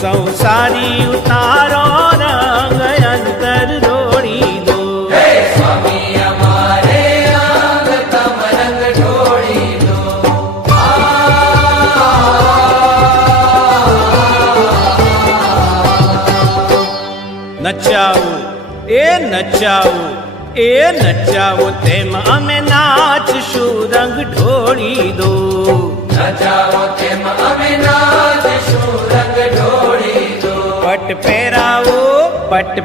સંસારી ઉતારો રંગ અંતર ઢોળી દો. સ્વામી અમારે અંગ તમ રંગ ઢોળી દો. નચાવું એ નચાવું એ નચાવો તેમ અમે નાચશું રંગ ઢોળી દો. નચાવો તેમ અમે નાચશું રંગ ઢોળી દો. પટ પહેરાવો પટ